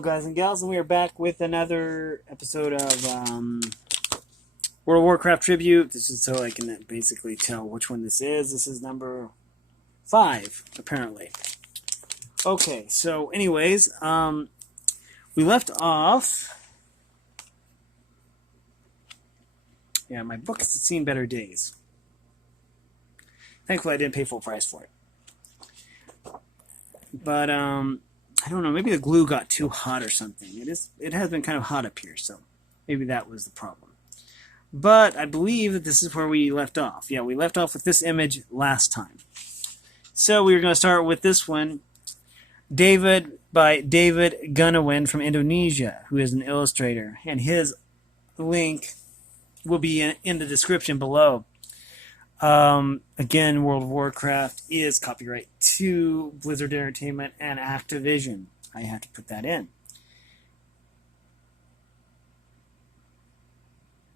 guys and gals, and we are back with another episode of World of Warcraft Tribute. This is so I can basically tell which one this is. This is number 5, apparently. Okay, so anyways, we left off... Yeah, my book has seen better days. Thankfully, I didn't pay full price for it. But, I don't know, maybe the glue got too hot or something. It has been kind of hot up here, so maybe that was the problem. But I believe that this is where we left off. Yeah, we left off with this image last time. So we were going to start with this one, by David Gunawan from Indonesia, who is an illustrator. And his link will be in the description below. Again, World of Warcraft is copyright to Blizzard Entertainment and Activision. I have to put that in.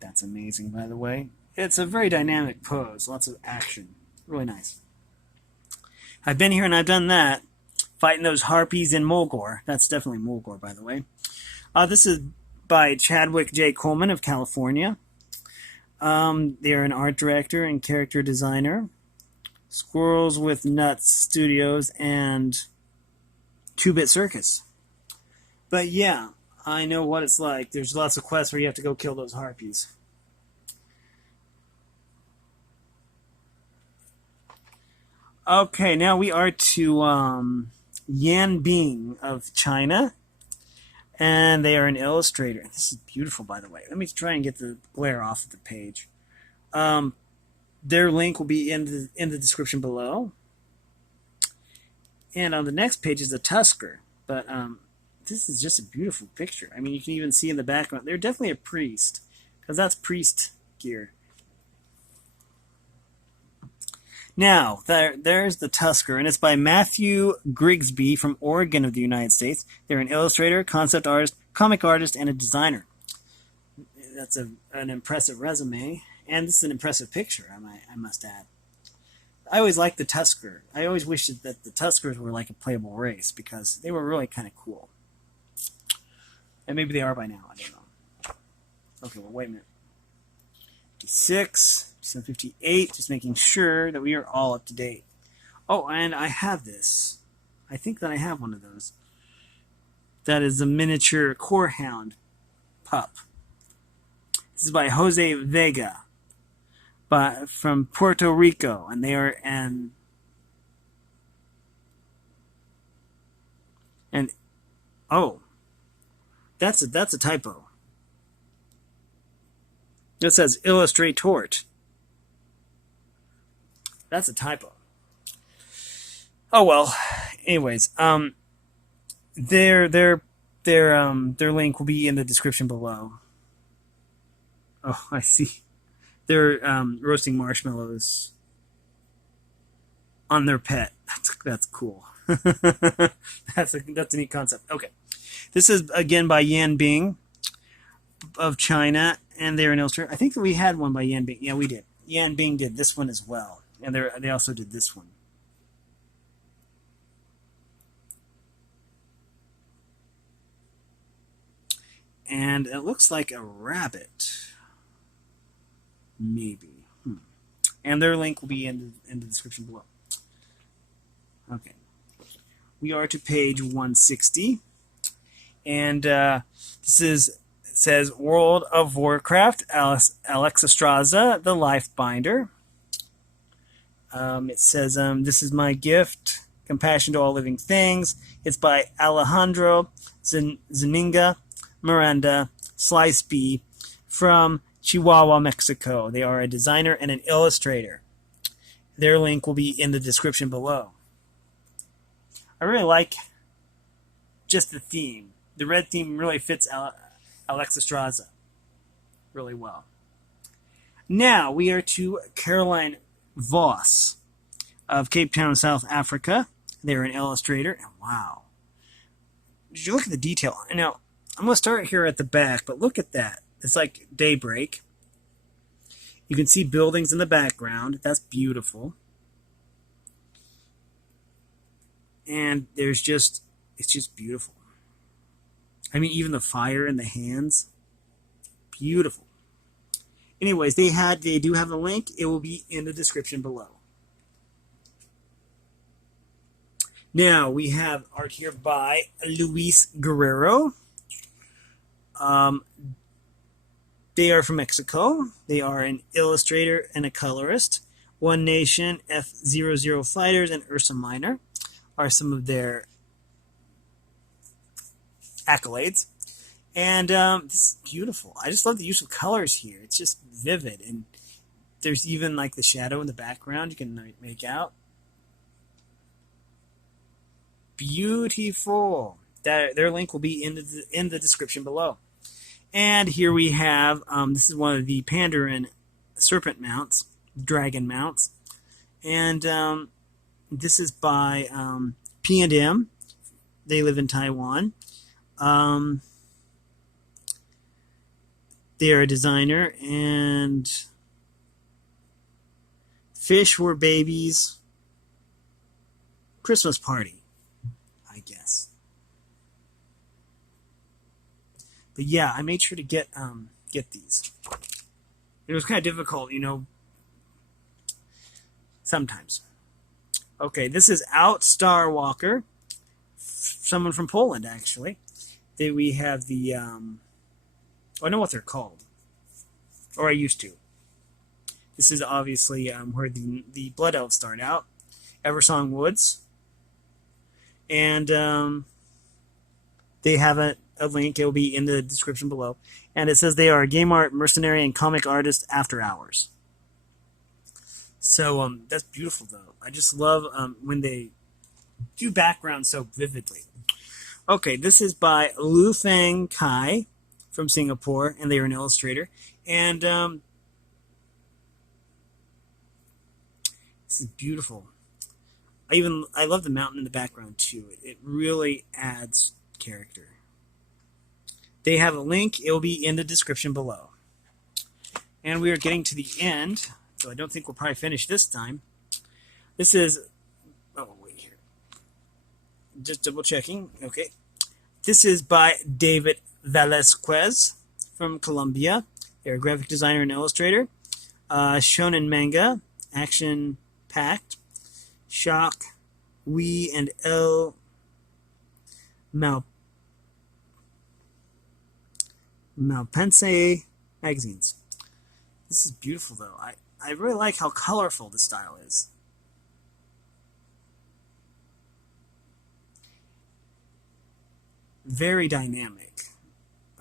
That's amazing, by the way. It's a very dynamic pose. Lots of action. Really nice. I've been here and I've done that. Fighting those harpies in Mulgore. That's definitely Mulgore, by the way. This is by Chadwick J. Coleman of California. They're an art director and character designer. Squirrels with Nuts Studios and 2-Bit Circus. But yeah, I know what it's like. There's lots of quests where you have to go kill those harpies. Okay, now we are to Yan Bing of China. And they are an illustrator. This is beautiful, by the way. Let me try and get the glare off of the page. Their link will be in the description below. And on the next page is a Tusker. But this is just a beautiful picture. I mean, you can even see in the background. They're definitely a priest, because that's priest gear. Now, there's the Tusker, and it's by Matthew Grigsby from Oregon of the United States. They're an illustrator, concept artist, comic artist, and a designer. That's an impressive resume, and this is an impressive picture, I must add. I always liked the Tusker. I always wished that the Tuskers were like a playable race, because they were really kind of cool. And maybe they are by now, I don't know. Okay, well, wait a minute. 56... 58, just making sure that we are all up to date. Oh, and I have this. I think that I have one of those. That is a miniature Corehound pup. This is by Jose Vega, from Puerto Rico, and they are and oh, that's a typo. It says illustrator. That's a typo. Oh well. Anyways, their link will be in the description below. Oh, I see. They're roasting marshmallows on their pet. That's cool. That's a neat concept. Okay, this is again by Yan Bing of China, and they're an illustrator. I think that we had one by Yan Bing. Yeah, we did. Yan Bing did this one as well. And they also did this one. And it looks like a rabbit. Maybe. And their link will be in the description below. Okay. We are to page 160. And it says World of Warcraft, Alexa Straza, the Life Binder. It says, this is my gift, compassion to all living things. It's by Alejandro Zuniga Miranda Slice B from Chihuahua, Mexico. They are a designer and an illustrator. Their link will be in the description below. I really like just the theme. The red theme really fits Alexa Straza really well. Now we are to Caroline Voss of Cape Town, South Africa. They're an illustrator. And wow. Did you look at the detail? Now, I'm going to start here at the back, but look at that. It's like daybreak. You can see buildings in the background. That's beautiful. And it's just beautiful. I mean, even the fire in the hands, beautiful. Anyways, they do have a link. It will be in the description below. Now we have art here by Luis Guerrero. They are from Mexico. They are an illustrator and a colorist. One Nation, F00 Fighters, and Ursa Minor are some of their accolades. And this is beautiful. I just love the use of colors here. It's just vivid. And there's even like the shadow in the background you can make out. Beautiful. Their link will be in the description below. And here we have, this is one of the Pandaren serpent mounts, dragon mounts. And this is by P&M. They live in Taiwan. They are a designer, and Fish Were Babies Christmas Party, I guess. But yeah, I made sure to get these. It was kind of difficult, you know, sometimes. Okay, this is Outstarwalker, someone from Poland, actually. We have the, I know what they're called, or I used to. This is obviously where the Blood Elves start out, Eversong Woods. And they have a link. It will be in the description below. And it says they are a game art, mercenary, and comic artist after hours. So that's beautiful, though. I just love when they do background so vividly. Okay, this is by Lu Feng Kai from Singapore, and they are an illustrator. And this is beautiful. I love the mountain in the background too. It really adds character. They have a link. It will be in the description below. And we are getting to the end, so I don't think we'll probably finish this time. This is, oh wait here, just double checking. Okay, this is by David Valasquez from Colombia. They're a graphic designer and illustrator. Shonen manga, action packed. Shock, We, and El Malpense magazines. This is beautiful, though. I really like how colorful the style is. Very dynamic.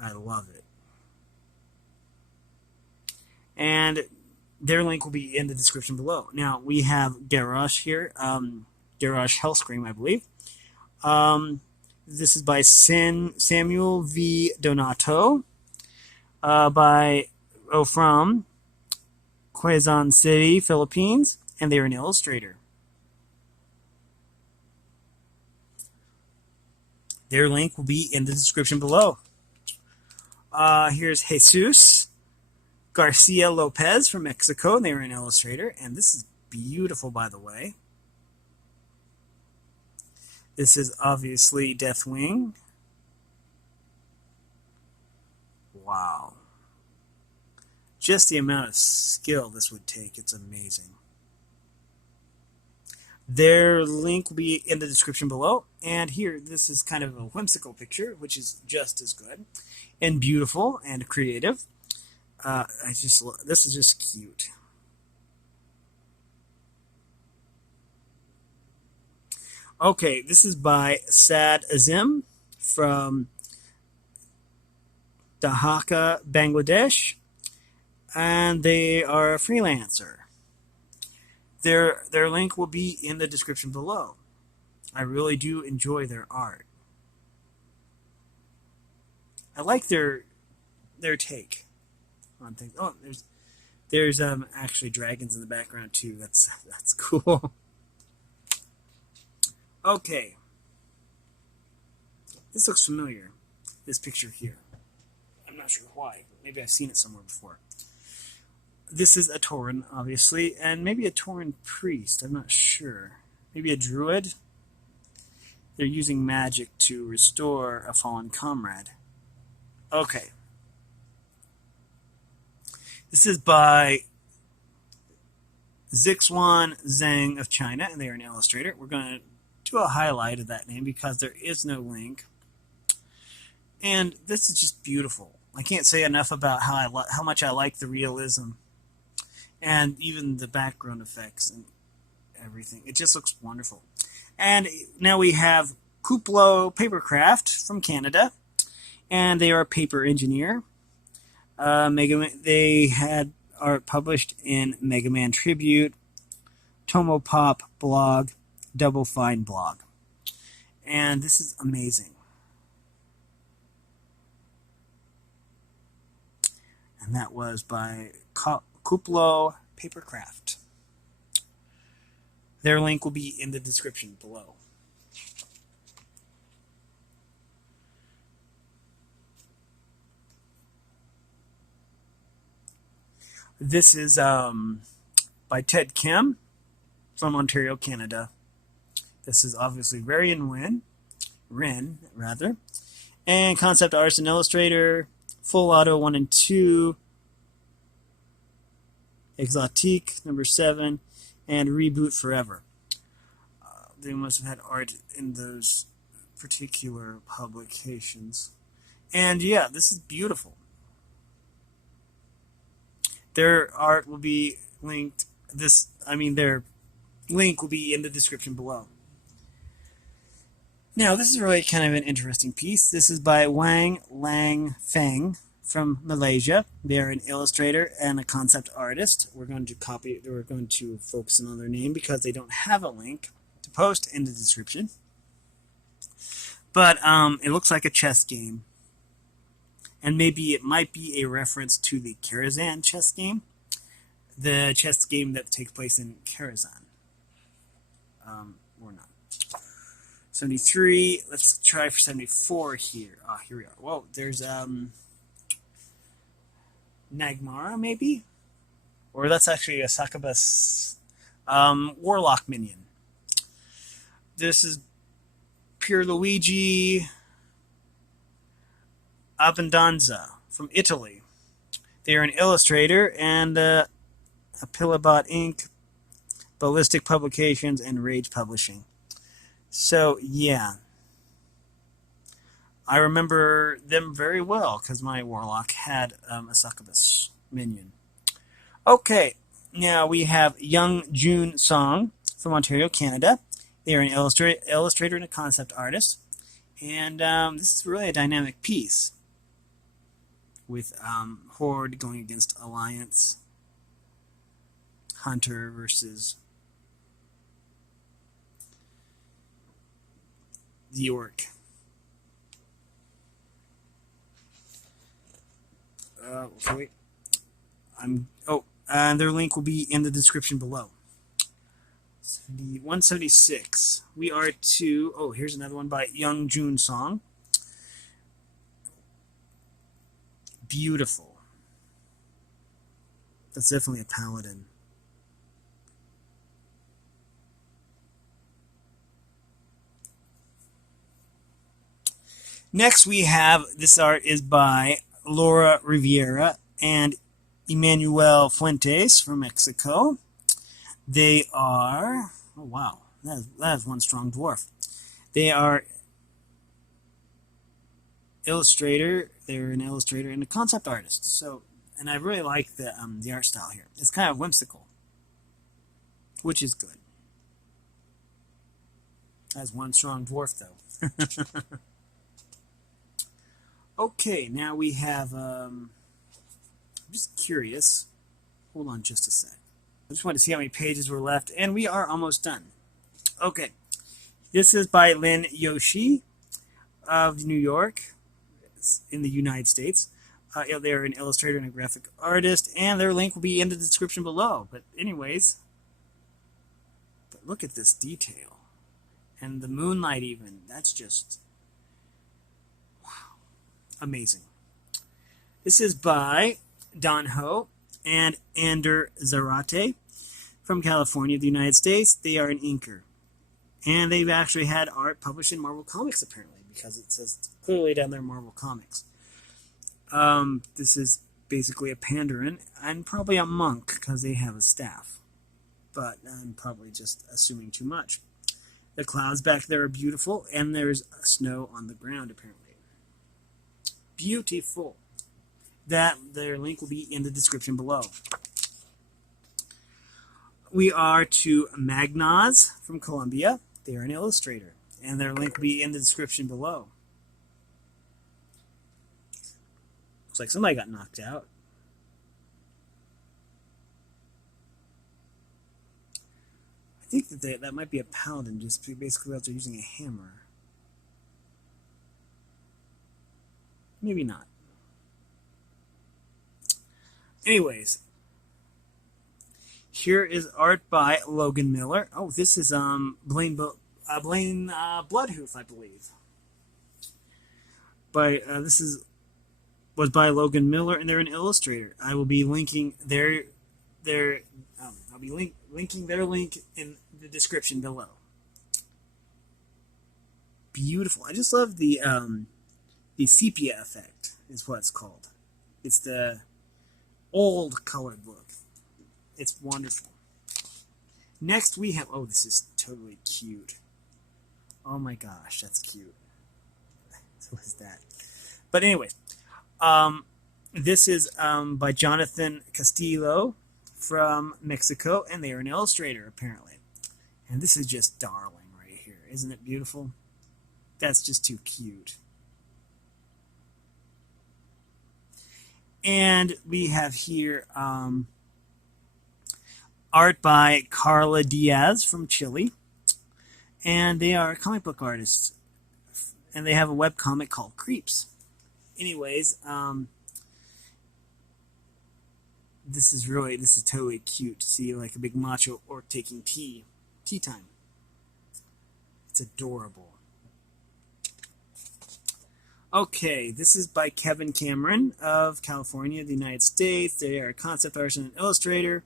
I love it. And their link will be in the description below. Now, we have Garage here. Garage Hellscream, I believe. This is by Samuel V. Donato. From Quezon City, Philippines. And they're an illustrator. Their link will be in the description below. Here's Jesus Garcia Lopez from Mexico. They were an illustrator, and this is beautiful, by the way. This is obviously Deathwing. Wow. Just the amount of skill this would take, it's amazing. Their link will be in the description below. And here, this is kind of a whimsical picture, which is just as good and beautiful and creative. This is just cute. Okay, this is by Saad Azim from Dhaka, Bangladesh, and they are a freelancer. Their link will be in the description below. I really do enjoy their art. I like their take on things. Oh, there's actually dragons in the background too. That's cool. Okay. This looks familiar. This picture here. I'm not sure why. Maybe I've seen it somewhere before. This is a Tauren, obviously, and maybe a Tauren priest. I'm not sure. Maybe a druid. They're using magic to restore a fallen comrade. Okay. This is by Zixuan Zeng of China, and they are an illustrator. We're going to do a highlight of that name because there is no link. And this is just beautiful. I can't say enough about how much I like the realism and even the background effects and everything. It just looks wonderful. And now we have Kuplo Papercraft from Canada, and they are a paper engineer. They had art published in Mega Man Tribute, Tomopop blog, Double Fine blog. And this is amazing. And that was by Kuplo Papercraft. Their link will be in the description below. This is by Ted Kim from Ontario, Canada. This is obviously Ren, rather. And concept artist and illustrator, Full Auto 1 and 2, Exotique number 7, and Reboot Forever. They must have had art in those particular publications. And yeah, this is beautiful. Their art will be linked. Their link will be in the description below. Now, this is really kind of an interesting piece. This is by Wang, Liang, Feng from Malaysia. They are an illustrator and a concept artist. We're going to focus on their name because they don't have a link to post in the description. But it looks like a chess game. And maybe it might be a reference to the Karazhan chess game. The chess game that takes place in Karazhan. Or not. 73. Let's try for 74 here. Here we are. Whoa, there's Nagmara, maybe? Or that's actually a Succubus Warlock minion. This is Pier Luigi Abbondanza from Italy. They are an illustrator and Apilabot Inc., Ballistic Publications, and Rage Publishing. So, yeah. I remember them very well because my Warlock had a Succubus minion. Okay, now we have Youngjoon Song from Ontario, Canada. They are an illustrator and a concept artist. And this is really a dynamic piece with Horde going against Alliance, Hunter versus the Orc. Wait. And their link will be in the description below. 176. We are to... here's another one by Youngjoon Song. Beautiful. That's definitely a paladin. Next we have, this art is by Laura Rivera and Emmanuelle Fuentes from Mexico. They are, oh wow, that is one strong dwarf. They are illustrator, they're an illustrator and a concept artist. So, and I really like the art style here. It's kind of whimsical, which is good. That's one strong dwarf though. Okay, now we have, I'm just curious. Hold on just a sec. I just want to see how many pages were left, and we are almost done. Okay, this is by Lin Yoshi of New York, in the United States. They're an illustrator and a graphic artist, and their link will be in the description below. But anyways, look at this detail. And the moonlight even, that's just... amazing. This is by Don Ho and Ander Zarate from California, the United States. They are an inker. And they've actually had art published in Marvel Comics, apparently, because it says clearly down there Marvel Comics. This is basically a Pandaren and probably a monk because they have a staff. But I'm probably just assuming too much. The clouds back there are beautiful, and there's snow on the ground, apparently. Beautiful. Their link will be in the description below. We are to Magnozz from Colombia. They are an illustrator, and their link will be in the description below. Looks like somebody got knocked out. I think that might be a paladin, just basically after using a hammer. Maybe not. Anyways, here is art by Logan Miller. Oh, this is Blaine Bloodhoof, I believe. This was by Logan Miller, and they're an illustrator. I will be linking linking their link in the description below. Beautiful. I just love the sepia effect is what it's called. It's the old colored look. It's wonderful. Next we have, oh, this is totally cute. Oh my gosh, that's cute. So is that. But anyway, this is by Jonathan Castillo from Mexico, and they are an illustrator, apparently. And this is just darling right here. Isn't it beautiful? That's just too cute. And we have here art by Carla Diaz from Chile. And they are comic book artists. And they have a webcomic called Creeps. Anyways, this is totally cute to see like a big macho orc taking tea time. It's adorable. Okay, this is by Kevin Cameron of California, the United States. They are a concept artist and illustrator.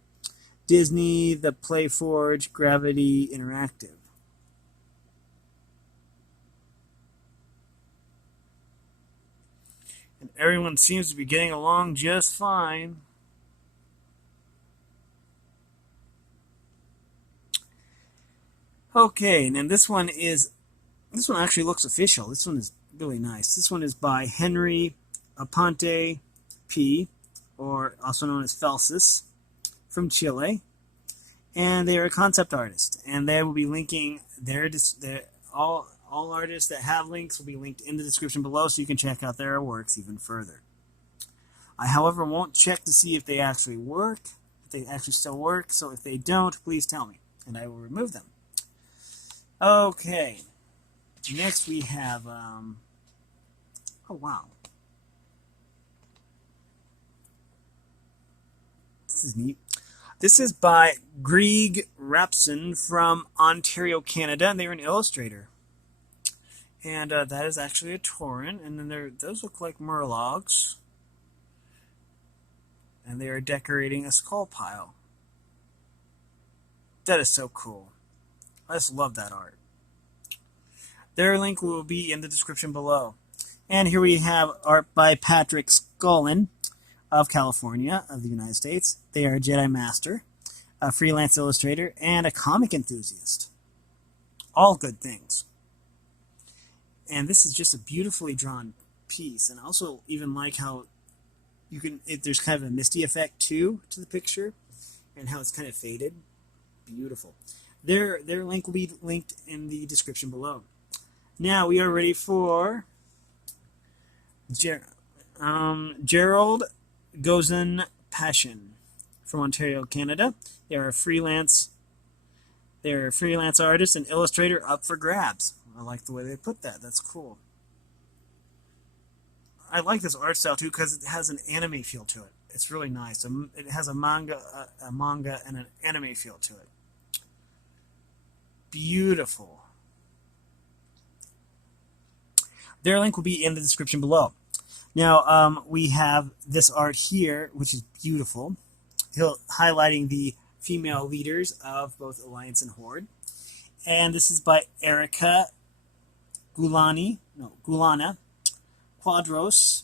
Disney, The Playforge, Gravity Interactive. And everyone seems to be getting along just fine. Okay, and then this one actually looks official. This one is really nice. This one is by Henry Aponte P, or also known as Felsus, from Chile. And they are a concept artist. And they will be linking all artists that have links will be linked in the description below, so you can check out their works even further. I, however, won't check to see if they actually work, if they actually still work, so if they don't, please tell me, and I will remove them. Okay. Next we have, oh wow. This is neat. This is by Greig Rapson from Ontario, Canada, and they're an illustrator. And that is actually a Tauren, and then those look like Murlocs. And they are decorating a skull pile. That is so cool. I just love that art. Their link will be in the description below. And here we have art by Patrick Scullin of California, of the United States. They are a Jedi Master, a freelance illustrator, and a comic enthusiast. All good things. And this is just a beautifully drawn piece. And I also even like how there's kind of a misty effect too to the picture, and how it's kind of faded. Beautiful. Their link will be linked in the description below. Now we are ready for Gerald Gozan Pasion from Ontario, Canada. They are a freelance artist and illustrator up for grabs. I like the way they put that. That's cool. I like this art style too because it has an anime feel to it. It's really nice. It has a manga and an anime feel to it. Beautiful. Their link will be in the description below. Now, we have this art here, which is beautiful, highlighting the female leaders of both Alliance and Horde. And this is by Ericka Giuliana Quadros.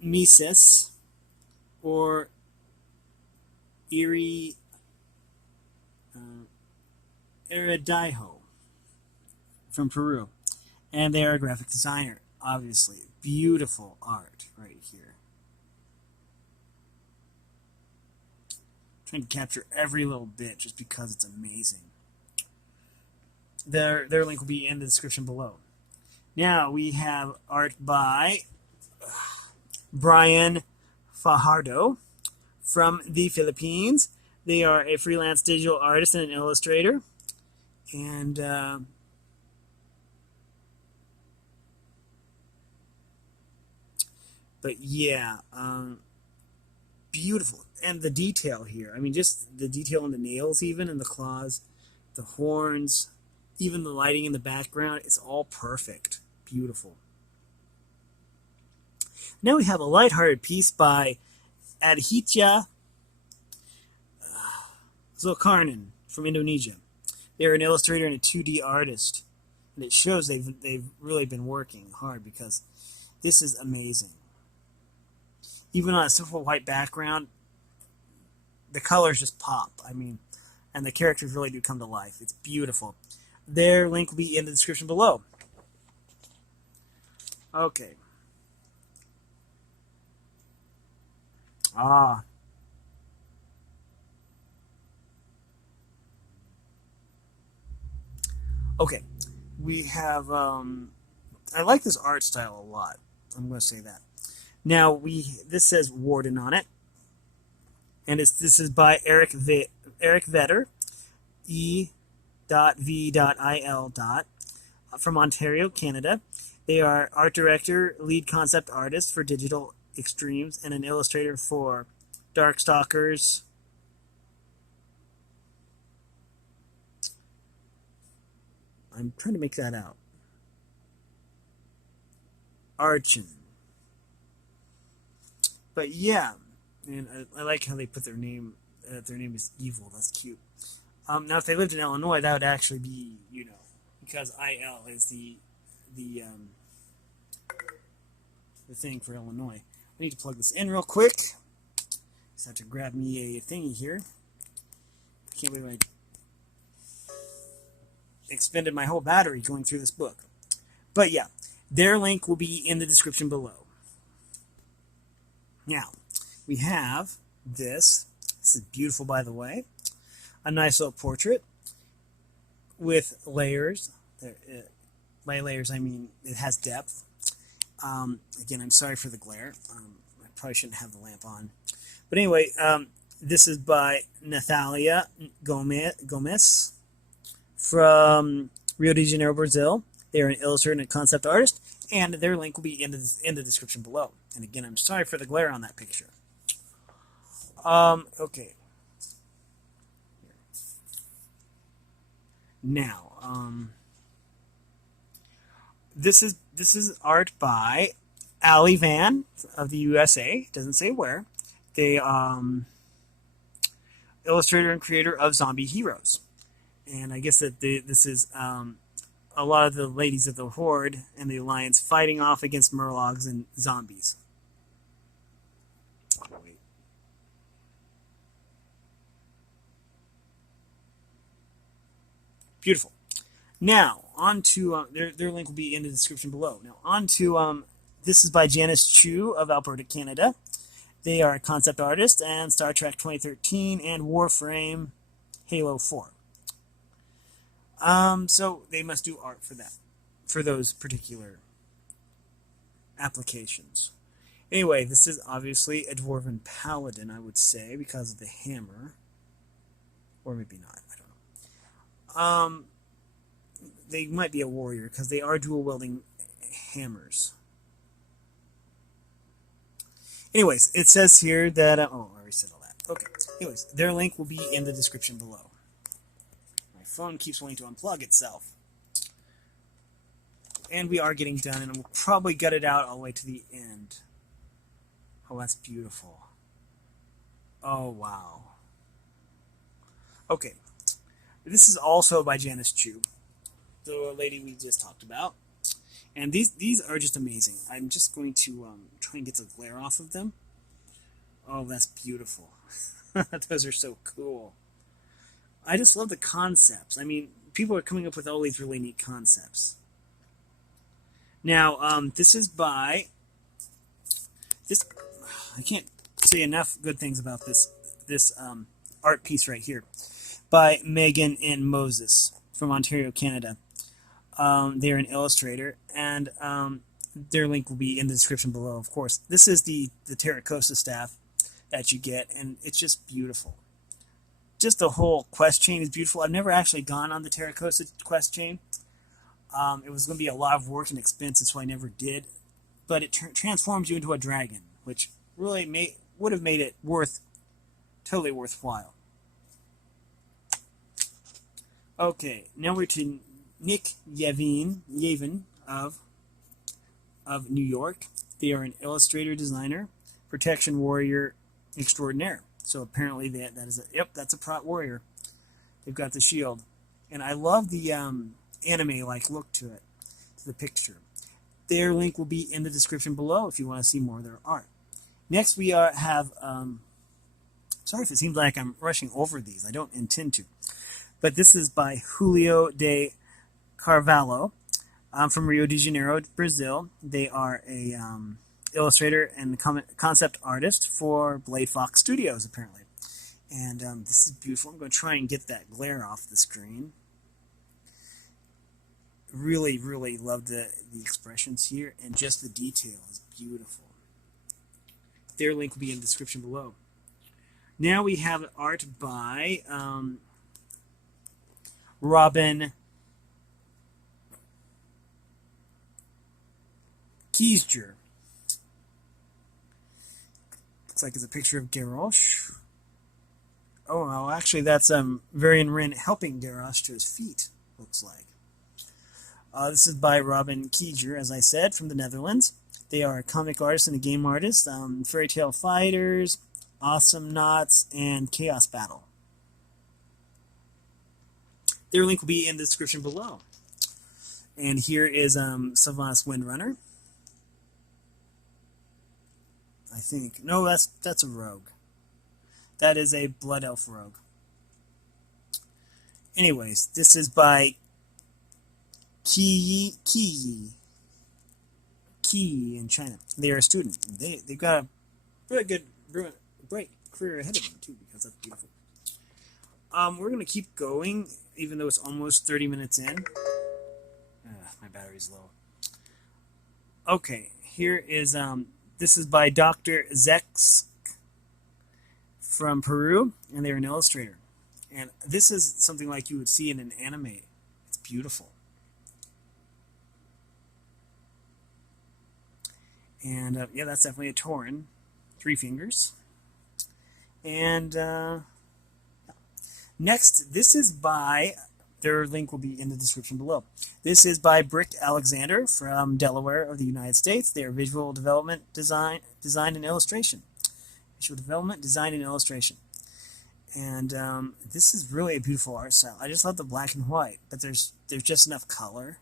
Mises or Iridijo from Peru. And they are a graphic designer, obviously. Beautiful art right here. Trying to capture every little bit just because it's amazing. Their link will be in the description below. Now we have art by Brian Fajardo from the Philippines. They are a freelance digital artist and an illustrator. And but yeah, beautiful. And the detail here, I mean, just the detail in the nails even, and the claws, the horns, even the lighting in the background, it's all perfect. Beautiful. Now we have a lighthearted piece by Adhitya Zulkarnaen from Indonesia. They're an illustrator and a 2D artist. And it shows they've really been working hard because this is amazing. Even on a simple white background, the colors just pop. I mean, and the characters really do come to life. It's beautiful. Their link will be in the description below. Okay. Okay. We have, I like this art style a lot. I'm going to say that. Now, this says Warden on it. And this is by Eric Vetter, E.V.I.L. from Ontario, Canada. They are art director, lead concept artist for Digital Extremes, and an illustrator for Darkstalkers. I'm trying to make that out. Archon. But yeah, and I like how they put their name. Their name is Evil. That's cute. Now, if they lived in Illinois, that would actually be, because IL is the thing for Illinois. I need to plug this in real quick. Just have to grab me a thingy here. I can't believe I expended my whole battery going through this book. But yeah, their link will be in the description below. Now, we have this. This is beautiful, by the way. A nice little portrait with layers. By layers, I mean it has depth. Again, I'm sorry for the glare. I probably shouldn't have the lamp on. But anyway, this is by Natalia Gomes from Rio de Janeiro, Brazil. They are an illustrator and a concept artist, and their link will be in the description below. And again, I'm sorry for the glare on that picture. Okay. Now, this is art by Ali Van of the USA. It doesn't say where. They illustrator and creator of Zombie Heroes, and I guess that this is a lot of the ladies of the Horde and the Alliance fighting off against Murlocs and zombies. Wait. Beautiful. Now, on to their link will be in the description below. Now, on to this is by Janice Chu of Alberta, Canada. They are a concept artist and Star Trek 2013 and Warframe Halo 4. So they must do art for that, for those particular applications. Anyway, this is obviously a Dwarven Paladin, I would say, because of the hammer. Or maybe not, I don't know. They might be a warrior, because they are dual-wielding hammers. Anyways, it says here that... oh, I already said all that. Okay. Anyways, their link will be in the description below. My phone keeps wanting to unplug itself. And we are getting done, and we'll probably gut it out all the way to the end. Oh, that's beautiful. Oh, wow. Okay. This is also by Janice Chu, the lady we just talked about. And these are just amazing. I'm just going to try and get the glare off of them. Oh, that's beautiful. Those are so cool. I just love the concepts. I mean, people are coming up with all these really neat concepts. Now, this is by this. I can't say enough good things about this art piece right here by Megan and Moses from Ontario, Canada. They're an illustrator, and their link will be in the description below, of course. This is the terracotta staff that you get, and it's just beautiful. Just the whole quest chain is beautiful. I've never actually gone on the terracotta quest chain. It was going to be a lot of work and expense, so I never did. But it transforms you into a dragon, which really would have made it totally worthwhile. Okay, now we're to Nick Yevin of New York. They are an illustrator, designer, protection warrior extraordinaire. So apparently that's a prot warrior. They've got the shield, and I love the anime-like look to it, to the picture. Their link will be in the description below if you want to see more of their art. Next we have, sorry if it seems like I'm rushing over these. I don't intend to. But this is by Julio de Carvalho from Rio de Janeiro, Brazil. They are a illustrator and concept artist for Blade Fox Studios, apparently. And this is beautiful. I'm going to try and get that glare off the screen. Really, really love the expressions here, and just the detail is beautiful. Their link will be in the description below. Now we have art by Robin Kiesger. Looks like it's a picture of Garrosh. Oh, well, actually that's Varian Wren helping Garrosh to his feet, looks like. This is by Robin Kiesger, as I said, from the Netherlands. They are a comic artist and a game artist. Fairy Tale Fighters, Awesome Knots, and Chaos Battle. Their link will be in the description below. And here is Sylvanas Windrunner. I think. No, that's a rogue. That is a Blood Elf rogue. Anyways, this is by Qi in China. They are a student. They've got a really good, bright career ahead of them, too, because that's beautiful. We're going to keep going, even though it's almost 30 minutes in. My battery's low. Okay, here is, this is by Dr. Zex from Peru, and they're an illustrator. And this is something like you would see in an anime. It's beautiful. And yeah, that's definitely a Tauren. 3 fingers. And next, this is by, their link will be in the description below. This is by Brick Alexander from Delaware of the United States. They are visual development, design and illustration. Visual development, design, and illustration. And this is really a beautiful art style. I just love the black and white, but there's just enough color.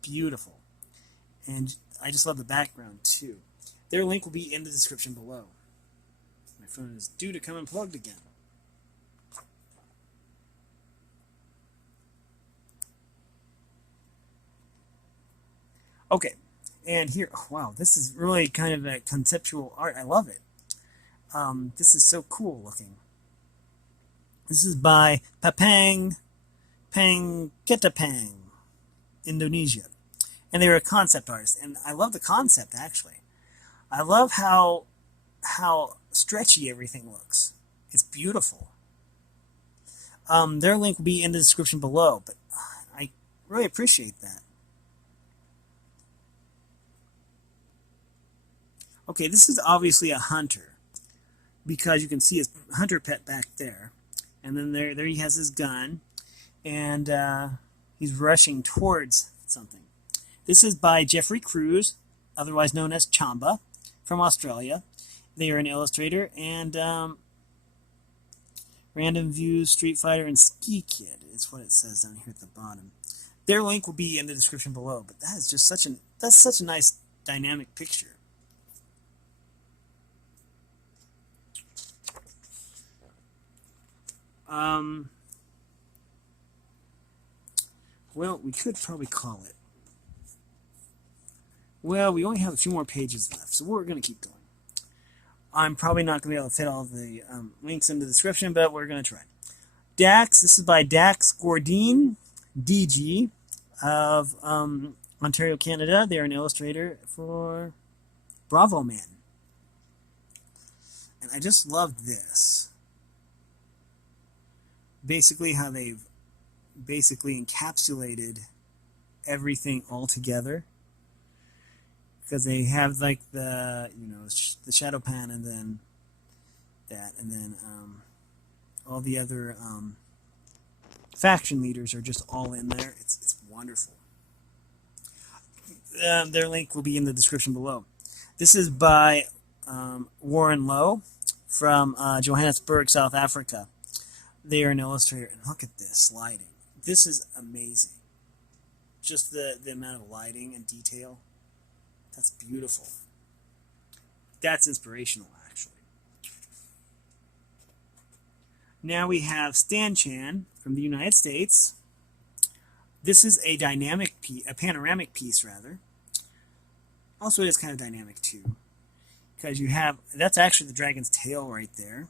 Beautiful. And I just love the background, too. Their link will be in the description below. My phone is due to come unplugged again. Okay, and here, wow, this is really kind of a conceptual art. I love it. This is so cool looking. This is by Papang Pangketapang, Indonesia. And they were a concept artist, and I love the concept, actually. I love how stretchy everything looks. It's beautiful. Their link will be in the description below, but I really appreciate that. Okay, this is obviously a hunter, because you can see his hunter pet back there. And then there he has his gun, and he's rushing towards something. This is by Jeffrey Cruz, otherwise known as Chamba, from Australia. They are an illustrator, and Random Views, Street Fighter, and Ski Kid is what it says down here at the bottom. Their link will be in the description below. But that is just such a nice dynamic picture. Well, we could probably call it. Well, we only have a few more pages left, so we're going to keep going. I'm probably not going to be able to fit all the links in the description, but we're going to try. Dax, this is by Dax Gordine, DG, of Ontario, Canada. They're an illustrator for Bravo Man. And I just love this. Basically how they've encapsulated everything all together. Because they have like the the shadow pan and then that and then all the other faction leaders are just all in there. It's wonderful. Their link will be in the description below. This is by Warren Lowe from Johannesburg, South Africa. They are an illustrator, and look at this lighting. This is amazing. Just the amount of lighting and detail. That's beautiful. That's inspirational, actually. Now we have Stan Chan from the United States. This is a dynamic piece, a panoramic piece, rather. Also, it is kind of dynamic, too. Because you have, that's actually the dragon's tail right there.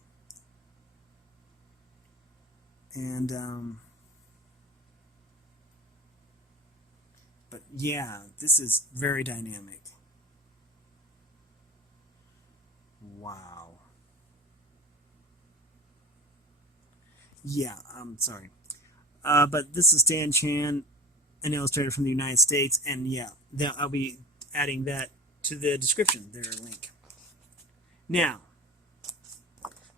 And, but yeah, this is very dynamic. Wow. Yeah, I'm sorry. But this is Stan Chan, an illustrator from the United States, and yeah, I'll be adding that to the description, their link. Now,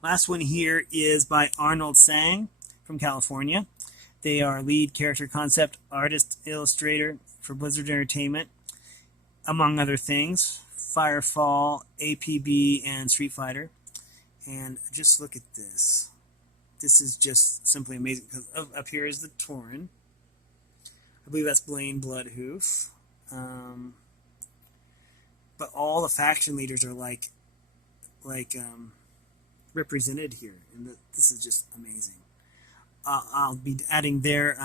last one here is by Arnold Tsang from California. They are lead character concept artist illustrator for Blizzard Entertainment, among other things, Firefall, APB, and Street Fighter. And just look at this. This is just simply amazing, because up here is the Tauren. I believe that's Blaine Bloodhoof. But all the faction leaders are like represented here, and this is just amazing. I'll be adding their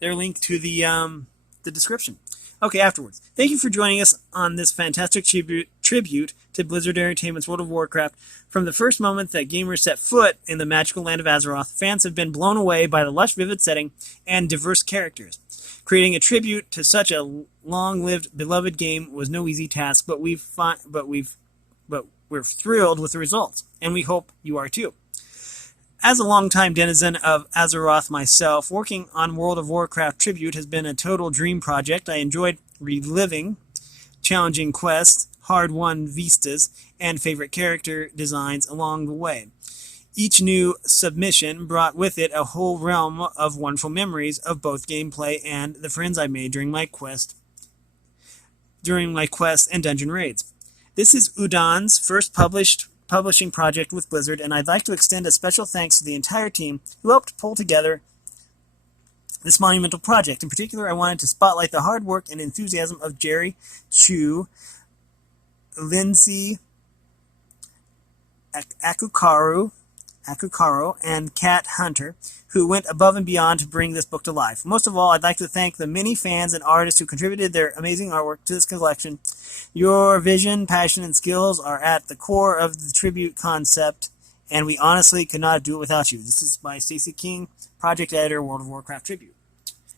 link to the description. Okay, afterwards. Thank you for joining us on this fantastic tribute to Blizzard Entertainment's World of Warcraft. From the first moment that gamers set foot in the magical land of Azeroth, fans have been blown away by the lush, vivid setting and diverse characters. Creating a tribute to such a long-lived, beloved game was no easy task, but we're thrilled with the results, and we hope you are too. As a longtime denizen of Azeroth myself, working on World of Warcraft Tribute has been a total dream project. I enjoyed reliving challenging quests, hard-won vistas, and favorite character designs along the way. Each new submission brought with it a whole realm of wonderful memories of both gameplay and the friends I made during my quest and dungeon raids. This is Udon's first publishing project with Blizzard, and I'd like to extend a special thanks to the entire team who helped pull together this monumental project. In particular, I wanted to spotlight the hard work and enthusiasm of Jerry Chu, Lindsay Akukaro, and Kat Hunter, who went above and beyond to bring this book to life. Most of all, I'd like to thank the many fans and artists who contributed their amazing artwork to this collection. Your vision, passion, and skills are at the core of the tribute concept, and we honestly could not do it without you. This is by Stacey King, project editor, World of Warcraft Tribute.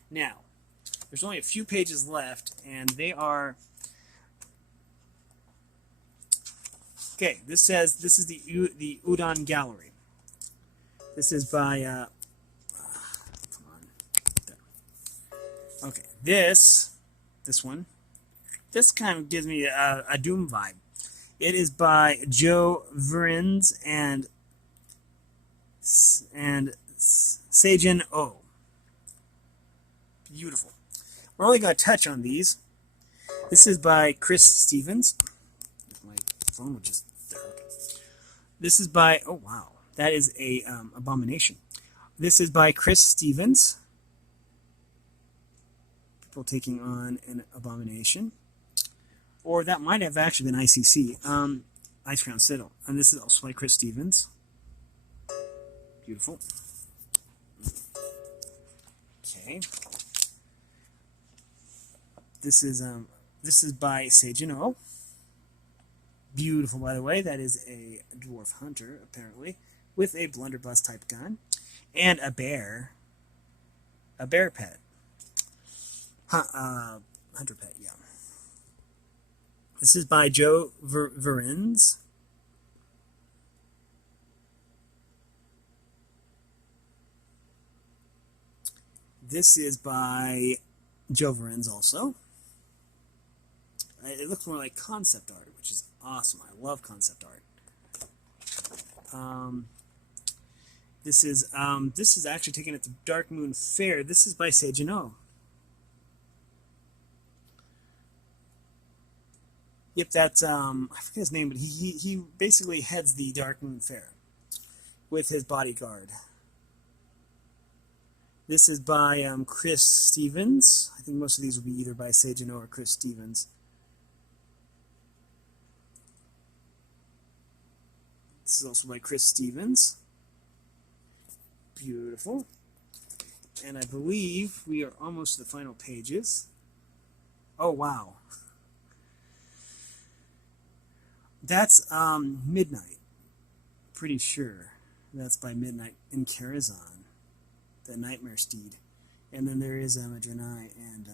Now, there's only a few pages left, and they are... Okay, this is the Udon Gallery. This is by, come on, there. Okay, this one, this kind of gives me a Doom vibe. It is by Joe Verins and Seijin Oh. Beautiful. We're only going to touch on these. This is by Chris Stevens. My phone would just, there, okay. This is by, oh wow. That is a abomination. This is by Chris Stevens. April taking on an Abomination. Or that might have actually been ICC. Ice Crown Citadel. And this is also by Chris Stevens. Beautiful. Okay. This is by Seijino. Beautiful, by the way. That is a dwarf hunter, apparently, with a blunderbuss type gun and a bear pet. Hunter pet, yeah. This is by Joe Verins. This is by Joe Verins also. It looks more like concept art, which is awesome. I love concept art. This is actually taken at the Dark Moon Fair. This is by Seijino. Yep, that's I forget his name, but he basically heads the Dark Moon Fair with his bodyguard. This is by Chris Stevens. I think most of these will be either by Seijino or Chris Stevens. This is also by Chris Stevens. Beautiful. And I believe we are almost to the final pages. Oh, wow. That's Midnight. Pretty sure. That's by Midnight in Karazhan. The Nightmare Steed. And then there is Madranai and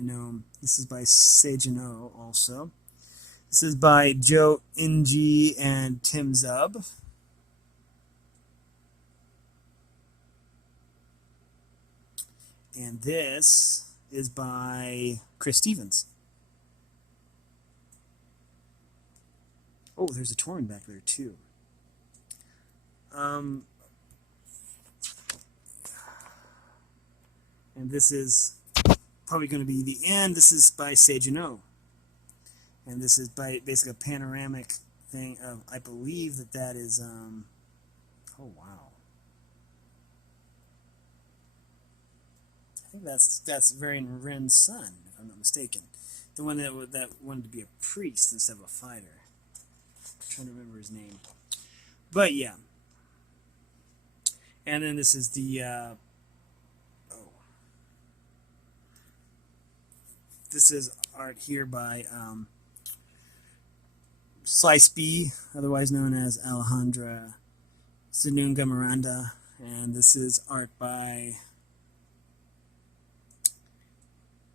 Gnome. This is by Seijino also. This is by Joe Inji and Tim Zub. And this is by Chris Stevens. Oh, there's a Tauren back there too. And this is probably going to be the end. This is by Seijino. And this is by basically a panoramic thing of, I believe that is, oh wow. I think that's Varian Ren's son, if I'm not mistaken. The one that wanted to be a priest instead of a fighter. I'm trying to remember his name. But yeah. And then this is the, this is art here by Slice B, otherwise known as Alejandra Zununga Miranda, and this is art by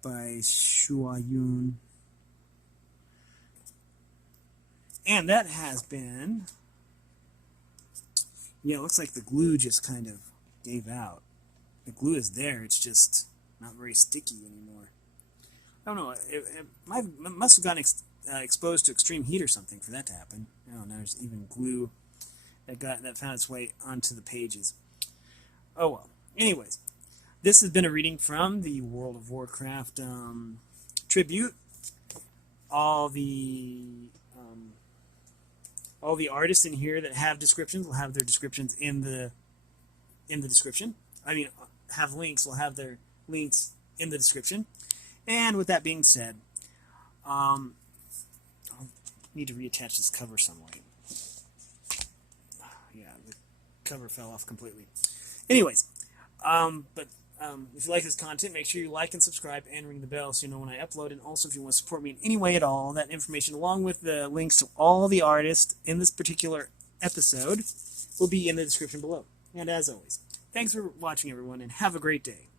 Shuayun. And that has been, yeah, it looks like the glue just kind of gave out. The glue is there, it's just not very sticky anymore. I don't know, it must have gotten exposed to extreme heat or something for that to happen. Oh, now there's even glue that found its way onto the pages. Oh well. Anyways, this has been a reading from the World of Warcraft tribute. All the artists in here that have descriptions will have their descriptions in the description. I mean, have links will have their links in the description. And with that being said, I'll need to reattach this cover some way. Yeah, the cover fell off completely. Anyways, if you like this content, make sure you like and subscribe and ring the bell so you know when I upload. And also, if you want to support me in any way at all, that information, along with the links to all the artists in this particular episode, will be in the description below. And as always, thanks for watching, everyone, and have a great day.